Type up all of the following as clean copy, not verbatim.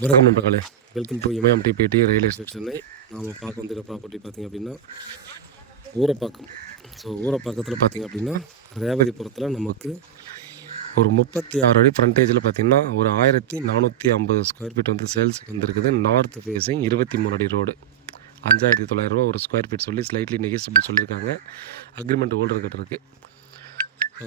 வணக்கம் நண்பர்களே, welcome to MIMTPT real estate Chennai. நாம் பார்க்க வந்துருக்க ப்ராப்பர்ட்டி பார்த்திங்க அப்படின்னா ஊரப்பாக்கம். ஊரப்பாக்கத்தில் பார்த்திங்க அப்படின்னா ரேவதிபுரத்தில் நமக்கு ஒரு 36 அடி ஃப்ரண்டேஜில் பார்த்திங்கன்னா ஒரு 1450 ஸ்கொயர் ஃபீட் வந்து சேல்ஸுக்கு வந்துருக்குது. நார்த் ஃபேஸிங் 23 அடி ரோடு, 5900 ரூபா ஒரு ஸ்கொயர் ஃபீட் சொல்லி ஸ்லைட்லி நெகோசியபிள் சொல்லியிருக்காங்க. அக்ரிமெண்ட் ஹோல்டர் கிட்ட இருக்குது.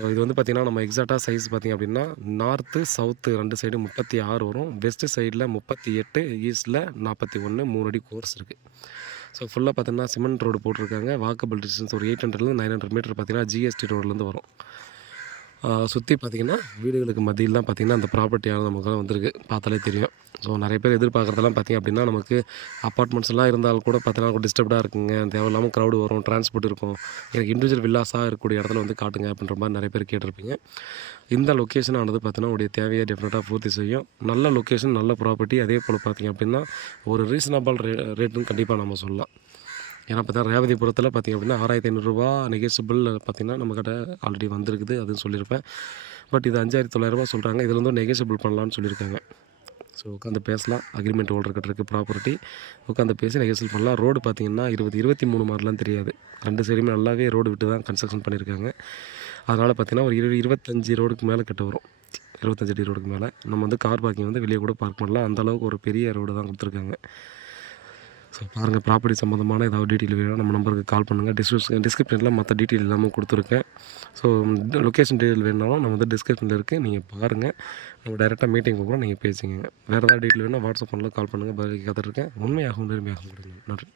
இது வந்து பார்த்திங்கன்னா நம்ம எக்ஸாக்டாக சைஸ் பார்த்திங்க அப்படின்னா நார்த்து சவுத்து 2 சைடு 36 வரும். வெஸ்ட்டு சைடில் 38, ஈஸ்ட்டில் 41, 3 அடி கோர்ஸ் இருக்குது. ஃபுல்லாக பார்த்திங்கன்னா சிமெண்ட் ரோடு போட்டிருக்காங்க. வாக்கபிள் டிஸ்டன்ஸ் ஒரு 800லேருந்து 900 மீட்டர் பார்த்திங்கன்னா ஜிஎஸ்டி ரோட்லேருந்து வரும். சுற்றி பார்த்திங்கன்னா வீடுகளுக்கு மத்தியிலாம் பார்த்திங்கன்னா அந்த ப்ராப்பர்ட்டியாக நமக்கு வந்திருக்கு, பார்த்தாலே தெரியும். நிறைய பேர் எதிர்பார்க்குறதெல்லாம் பார்த்திங்க அப்படின்னா நமக்கு அப்பார்ட்மெண்ட்ஸ்லாம் இருந்தாலும் கூட பார்த்தீங்கன்னா டிஸ்டர்ப்டாக இருக்குங்க, தேவையில்லாமல் க்ரௌடு வரும், டிரான்ஸ்போர்ட் இருக்கும், எனக்கு இண்டிவிஜுவல் வில்லாஸாக இருக்கக்கூடிய இடத்துல வந்து காட்டுங்க அப்படின்ற மாதிரி நிறைய பேர் கேட்டிருப்பீங்க. இந்த லொக்கேஷனானது பார்த்தீங்கன்னா உடைய தேவையை டெஃபினட்டாக பூர்த்தி செய்யும். நல்ல லொக்கேஷன், நல்ல ப்ராப்பர்ட்டி. அதே போல் பார்த்திங்க அப்படின்னா ஒரு ரீசனபிள் ரேட்டுன்னு கண்டிப்பாக நம்ம சொல்லலாம். ஏன்னா பார்த்தா ரேவதிபுரத்தில் பார்த்திங்க அப்படின்னா 6500 ரூபா நெகோசியபிள் பார்த்திங்கன்னா நம்மக்கிட்ட ஆல்ரெடி வந்திருக்குது, அதுன்னு சொல்லியிருப்பேன். பட் இது 5900 ரூபா சொல்கிறாங்க. இதில் வந்து நெகோசியபிள் பண்ணலான்னு சொல்லியிருக்காங்க. உட்காந்து பேசலாம். அக்ரிமெண்ட் ஹோல்டர் கிட்ட இருக்குது ப்ராப்பர்ட்டி. உட்காந்து பேசி நெகோசியேட் பண்ணலாம். ரோடு பார்த்திங்கன்னா 23 மாதிரிலாம் தெரியாது. 2 சைடுமே நல்லாவே ரோடு விட்டு தான் கன்ஸ்ட்ரக்ஷன் பண்ணியிருக்காங்க. அதனால் பார்த்திங்கன்னா ஒரு 25 ரோடுக்கு மேலே கிட்ட வரும். 25 அடி ரோடுக்கு மேலே நம்ம வந்து கார் பார்க்கிங் வந்து வெளியே கூட பார்க் பண்ணலாம். அந்தளவுக்கு ஒரு பெரிய ரோடு தான் கொடுத்துருக்காங்க. பாருங்கள், ப்ராப்பர்ட்டி சம்மந்தமான ஏதாவது டீட்டெயில் வேணும் நம்ம நம்பருக்கு கால் பண்ணுங்கள். டிஸ்கிரிப்ஷனில் மற்ற டீட்டெயில் எல்லாமே கொடுத்துருக்கேன். லொக்கேஷன் டீட்டெயில் வேணாலும் நம்ம வந்து டிஸ்கிரிப்ஷனில் இருக்குது, நீங்கள் பாருங்கள். நம்ம டைரெக்டாக மீட்டிங் கூட நீங்கள் பேசிங்க. வேறு ஏதாவது டீட்டெயில் வேணால் வாட்ஸ்அப் பண்ணல கால் பண்ணுங்கள், பதிலுக்கு காத்துட்ருக்கேன். உண்மையாகவும் நேர்மையாகவும் கொடுங்க. நன்றி.